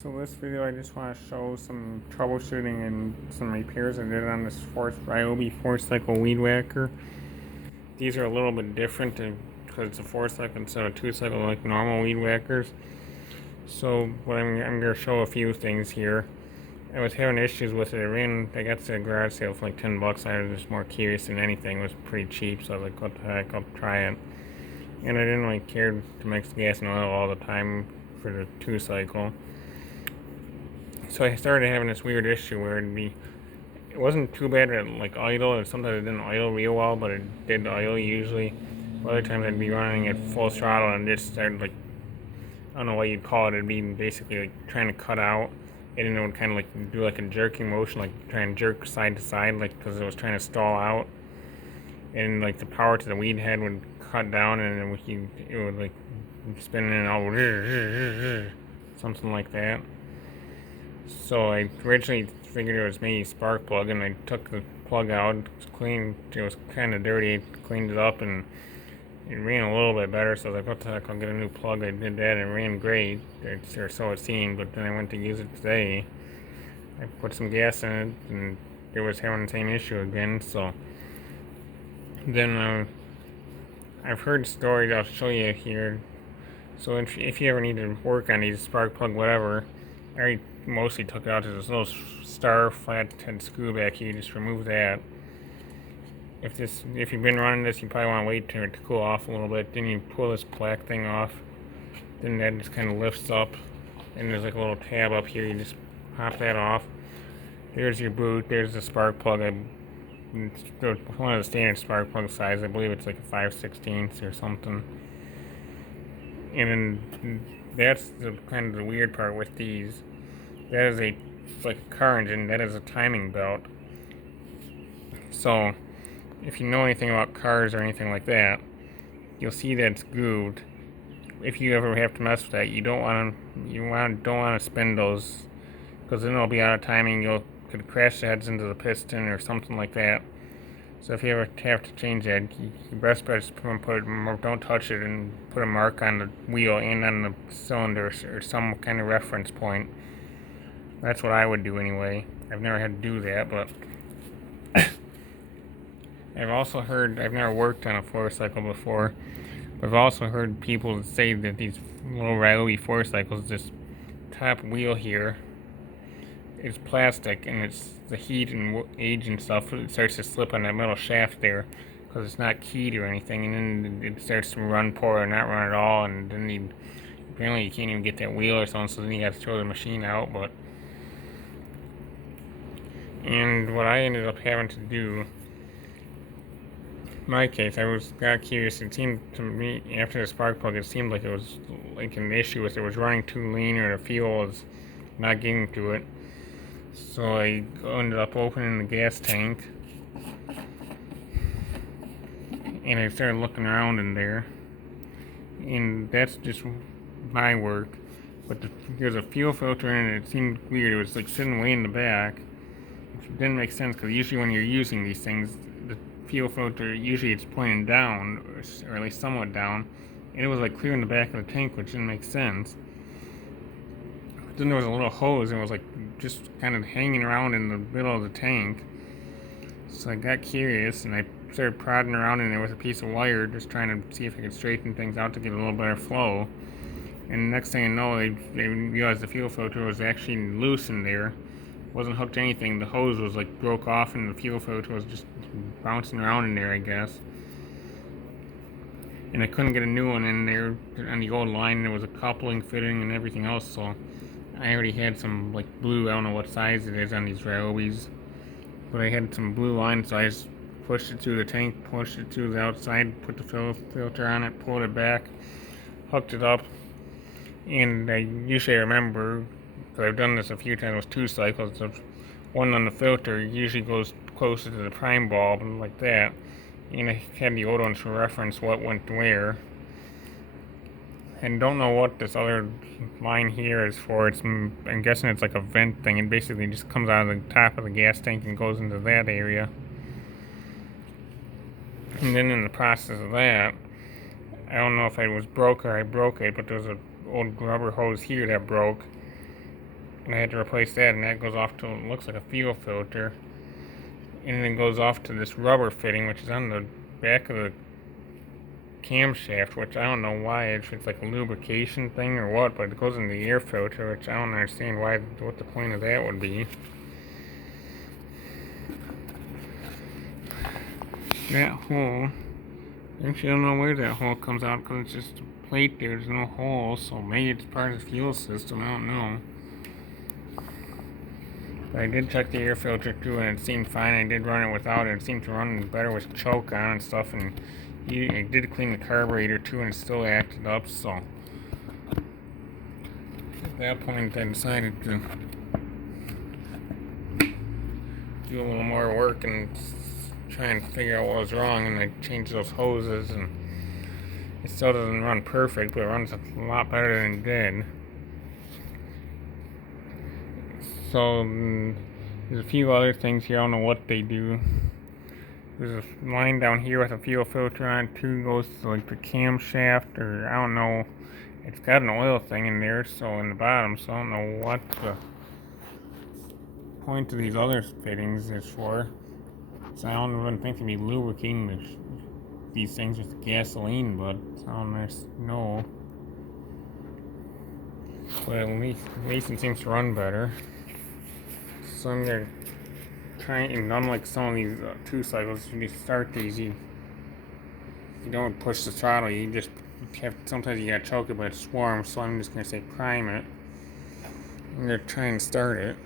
So this video I just want to show some troubleshooting and some repairs I did on this Ryobi 4-cycle weed whacker. These are a little bit different because it's a 4-cycle instead of 2-cycle like normal weed whackers. So what I'm going to show a few things here. I was having issues with it. I got to the garage sale for like $10. I was just more curious than anything. It was pretty cheap, so I was like, what the heck, I'll try it. And I didn't really care to mix gas and oil all the time for the 2-cycle. So I started having this weird issue where it wasn't too bad at like idle, and sometimes it didn't idle real well, but it did idle usually. Other times I'd be running at full throttle and it just started like, I don't know what you'd call it, it'd be basically like trying to cut out, and then it would kind of like do like a jerking motion, like try and jerk side to side, like because it was trying to stall out, and like the power to the weed head would cut down, and then it would like spin in and out, something like that. So I originally figured it was maybe spark plug, and I took the plug out, it was kind of dirty, cleaned it up, and it ran a little bit better, so I was like, what the heck, I'll get a new plug. I did that, and it ran great, or so it seemed, but then I went to use it today. I put some gas in it, and it was having the same issue again, so then I've heard stories, I'll show you here. So if you ever need to work on these spark plug whatever, I mostly took it out to this little star flat head screw back here. You just remove that. If you've been running this, you probably want to wait for it to cool off a little bit. Then you pull this black thing off. Then that just kind of lifts up, and there's like a little tab up here. You just pop that off. There's your boot. There's the spark plug. It's one of the standard spark plug size. I believe it's like a 5/16 or something. And then that's the kind of the weird part with these. That is like a car engine. That is a timing belt. So if you know anything about cars or anything like that, you'll see that it's grooved. If you ever have to mess with that, don't want to spin those, because then it'll be out of timing. You could crash the heads into the piston or something like that. So if you ever have to change that, your best bet is don't touch it, and put a mark on the wheel and on the cylinder or some kind of reference point. That's what I would do anyway. I've never had to do that, but I've never worked on a 4-cycle before, but I've also heard people say that these little Ryobi 4-cycles, this top wheel here, is plastic, and it's the heat and age and stuff, it starts to slip on that metal shaft there, because it's not keyed or anything, and then it starts to run poor or not run at all, and then apparently you can't even get that wheel or something, so then you have to throw the machine out. And what I ended up having to do, in my case, got curious. It seemed to me, after the spark plug, it seemed like it was like an issue with it was running too lean, or the fuel was not getting to it. So I ended up opening the gas tank, and I started looking around in there, and that's just my work. But there's a fuel filter in it. It seemed weird. It was like sitting way in the back. It didn't make sense, because usually when you're using these things, the fuel filter, usually it's pointing down, or at least somewhat down, and it was like clear in the back of the tank, which didn't make sense. But then there was a little hose, and it was like just kind of hanging around in the middle of the tank. So I got curious, and I started prodding around in there with a piece of wire, just trying to see if I could straighten things out to get a little better flow. And next thing I know, they realized the fuel filter was actually loose in there. It wasn't hooked to anything. The hose was like broke off, and the fuel filter was just bouncing around in there, I guess. And I couldn't get a new one in there on the old line. There was a coupling fitting and everything else, so I already had some like blue, I don't know what size it is on these Ryobis, but I had some blue line, so I just pushed it through the tank, pushed it to the outside, put the filter on it, pulled it back, hooked it up, and I usually remember, because I've done this a few times with 2-cycles, the one on the filter usually goes closer to the prime bulb, and like that, and I had the old ones for reference what went where. And don't know what this other line here is for. I'm guessing it's like a vent thing. It basically just comes out of the top of the gas tank and goes into that area. And then in the process of that, I don't know if it was broke or I broke it, but there's an old rubber hose here that broke. And I had to replace that, and that goes off to, it looks like a fuel filter. And then goes off to this rubber fitting, which is on the back of the camshaft, which I don't know why, if it's like a lubrication thing or what, but it goes in the air filter, which I don't understand why, what the point of that would be. That hole, actually I don't know where that hole comes out, because it's just a plate there, there's no hole, so maybe it's part of the fuel system, I don't know. But I did check the air filter too, and it seemed fine. I did run it without it. It seemed to run better with choke on and stuff, and I did clean the carburetor too, and it still acted up, so at that point I decided to do a little more work and try and figure out what was wrong, and I changed those hoses, and it still doesn't run perfect, but it runs a lot better than it did. So there's a few other things here, I don't know what they do. There's a line down here with a fuel filter on it too, goes to like the camshaft, or I don't know, it's got an oil thing in there, so in the bottom, so I don't know what the point of these other fittings is for. So I don't even think to be lubricating these things with gasoline, but I don't know. But at least it seems to run better. So I'm gonna try, and unlike some of these 2-cycles, when you start these, you don't push the throttle, you just have, sometimes you gotta choke it, but it swarms, so I'm just gonna say prime it. I'm gonna try and start it.